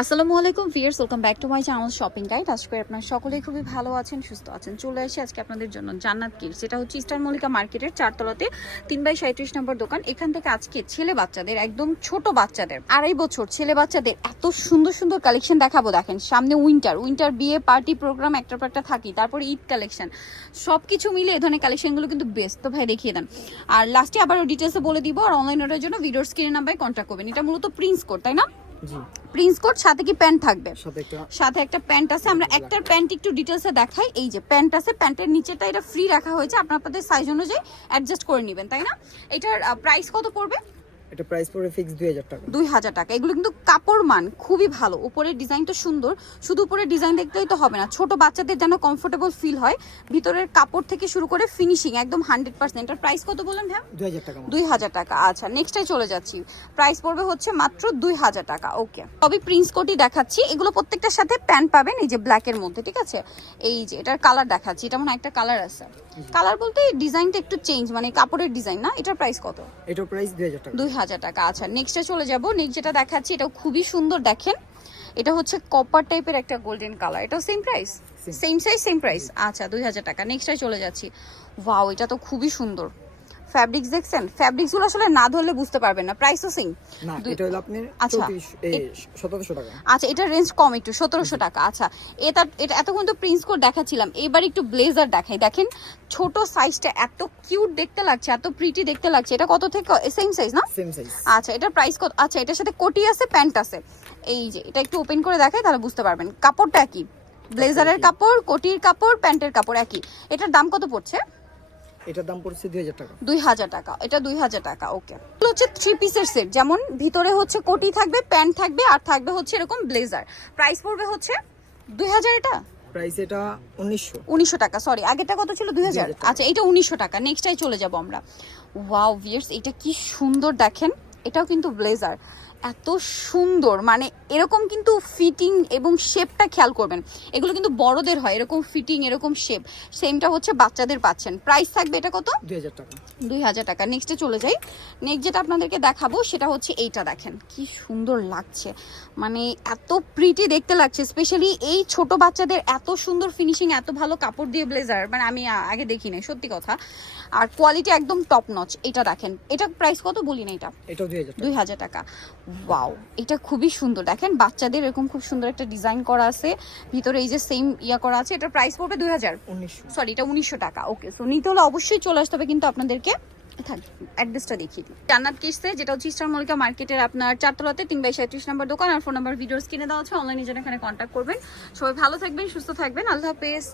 আসসালামু আলাইকুম viewers welcome back to my channel shopping guide. আশা করি আপনারা সকলেই খুবই ভালো আছেন, সুস্থ আছেন। চলে আসি আজকে আপনাদের জন্য জান্নাত কিডস এটা হচ্ছে ইস্টার মল্লিকা মার্কেটের চারতলাতে তিন বাই সাঁত্রিশ নম্বর দোকান। এখান থেকে আজকে ছেলে বাচ্চাদের, একদম ছোট বাচ্চাদের, আড়াই বছর ছেলে বাচ্চাদের এত সুন্দর সুন্দর কালেকশন দেখাবো। দেখেন, সামনে উইন্টার উইন্টার বিয়ে পার্টি প্রোগ্রাম একটা পর একটা থাকি, তারপর ঈদ কালেকশন সব কিছু মিলে এ ধরনের কালেকশনগুলো কিন্তু বেস্ট তো ভাই, দেখিয়ে দেন। আর লাস্টে আবারও ডিটেলসে বলে দিব, আর অনলাইন অর্ডারের জন্য ভিডিওর স্ক্রিনে নাম্বারে কন্ট্যাক্ট করবেন। এটা মূলত প্রিন্স কোড তাই না? প্রিন্স কোড সাথে কি প্যান্ট থাকবে? সাথে একটা সাথে একটা প্যান্ট আছে আমরা একটার প্যান্ট একটু ডিটেলসে দেখাই। এই যে প্যান্ট আছে প্যান্টের নিচেটা এটা ফ্রি রাখা হয়েছে আপনার আপনাদের সাইজ অনুযায়ী অ্যাডজাস্ট করে নেবেন তাই না? এটার প্রাইস কত পড়বে? এটা প্রাইস পড়বে ফিক্স দুই হাজার টাকা। দুই হাজার টাকা। এগুলো কিন্তু কাপড় মান খুবই ভালো। উপরের ডিজাইনটা সুন্দর। শুধু উপরের ডিজাইন দেখলেই তো হবে না। ছোট বাচ্চাদের যেন কমফোর্টেবল ফিল হয় ভিতরের কাপড় থেকে শুরু করে ফিনিশিং একদম হান্ড্রেড পার্সেন্ট এটার প্রাইস কত বললেন দুই হাজার টাকা দুই হাজার টাকা। আচ্ছা নেক্সটে চলে যাচ্ছি। প্রাইস পড়বে হচ্ছে মাত্র দুই হাজার টাকা। ওকে তবে প্রিন্স কোটি দেখাচ্ছি। এগুলো প্রত্যেকটার সাথে প্যান্ট পাবেন এই যে ব্ল্যাকের মধ্যে ঠিক আছে? এই যে এটার কালার দেখাচ্ছি। এটা মনে একটা কালার আছে। কালার বলতে ডিজাইনটা একটু চেঞ্জ মানে কাপড়ের ডিজাইন না? এটার প্রাইস কত? এটার প্রাইস দুই হাজার টাকা। দুই হাজার টাকা। আচ্ছা নেক্সটে চলে যাব। নেক্সট যেটা দেখাচ্ছি এটাও খুবই সুন্দর দেখেন। এটা হচ্ছে কপার টাইপের একটা গোল্ডেন কালার এটাও same price same size same price আচ্ছা দুই হাজার টাকা। নেক্সটে চলে যাচ্ছি। ওয়াও এটা তো খুবই সুন্দর। ফ্যাব্রিক্স দেখছেন? ফ্যাব্রিক্সগুলো আসলে না ধরলে বুঝতে পারবেন না। প্রাইসও সেম না এটা হলো আপনার আচ্ছা। চৌত্রিশ সতেরোশো টাকা। আচ্ছা এটার রেঞ্জ কম একটু সতেরোশো টাকা। আচ্ছা এটা এটা এতক্ষণ তো প্রিন্স কোড দেখাচ্ছিলাম। এবার একটু ব্লেজার দেখাই। দেখেন ছোট সাইজটা এত কিউট দেখতে লাগছে এত প্রিটি দেখতে লাগছে। এটা কত থেকে? সেম সাইজ না? সেম সাইজ আচ্ছা এটার প্রাইস কত? আচ্ছা এটার সাথে কোটি আছে প্যান্ট আছে। এই যে এটা একটু ওপেন করে দেখাই তাহলে বুঝতে পারবেন। কাপড়টা একই। ব্লেজারের কাপড় কোটির কাপড় প্যান্টের কাপড় একই। এটার দাম কত পড়ছে? এটার দাম পড়ছে দুই হাজার টাকা। দুই হাজার টাকা। এটা দুই হাজার টাকা ওকে। এগুলো হচ্ছে থ্রি পিসের সেট যেমন ভিতরে হচ্ছে কোটি থাকবে প্যান্ট থাকবে আর থাকবে হচ্ছে এরকম ব্লেজার প্রাইস পড়বে হচ্ছে দুই হাজার এটা? প্রাইস এটা উনিশশো। উনিশশো টাকা সরি আগেরটা কত ছিল? দুই হাজার। 2000 আচ্ছা এটা উনিশশো টাকা নেক্সটটাই চলে যাব আমরা। ওয়াও ভিউয়ার্স এটা কি সুন্দর দেখেন। এটাও কিন্তু ব্লেজার। এত সুন্দর মানে এরকম কিন্তু ফিটিং এবং শেপটা খেয়াল করবেন। এগুলো কিন্তু বড়দের হয় এরকম ফিটিং এরকম শেপ সেমটা হচ্ছে বাচ্চাদের পাচ্ছেন। প্রাইস থাকবে এটা কত? দুই হাজার টাকা। দুই হাজার টাকা। নেক্সটে চলে যাই। নেক্সট যেটা আপনাদেরকে দেখাবো সেটা হচ্ছে এইটা দেখেন। কি সুন্দর লাগছে। মানে এত প্রিটি দেখতে লাগছে স্পেশালি এই ছোট বাচ্চাদের এত সুন্দর ফিনিশিং এত ভালো কাপড় দিয়ে ব্লেজার মানে আমি আগে দেখি নাই সত্যি কথা। আর কোয়ালিটি একদম টপ নচ এটা দেখেন। এটা প্রাইস কত বলি না এটা? এটাও দুই হাজার টাকা। ওয়াও এটা খুবই সুন্দর। দেখেন বাচ্চাদের এরকম খুব সুন্দর একটা ডিজাইন করা আছে। ভিতরে এই যে সেম ইয়া করা আছে এটার প্রাইস পড়বে দুই হাজার। সরি এটা উনিশশো টাকা। ওকে সো নিতে হলে অবশ্যই চলে আসতে হবে কিন্তু আপনাদেরকে থাক অ্যাড্রেসটা দেখিয়ে দিই। জান্নাত কিসে যেটা হচ্ছে ইস্টার মল্লিকা মার্কেটের আপনার চারতলাতে তিন বাই সাঁত্রিশ নম্বর দোকান। আর ফোন নাম্বার ভিডিওস কিনে দেওয়া আছে। অনলাইনে যেন এখানে কন্ট্যাক্ট করবেন। সবাই ভালো থাকবেন সুস্থ থাকবেন। আল্লাহ হাফেজ।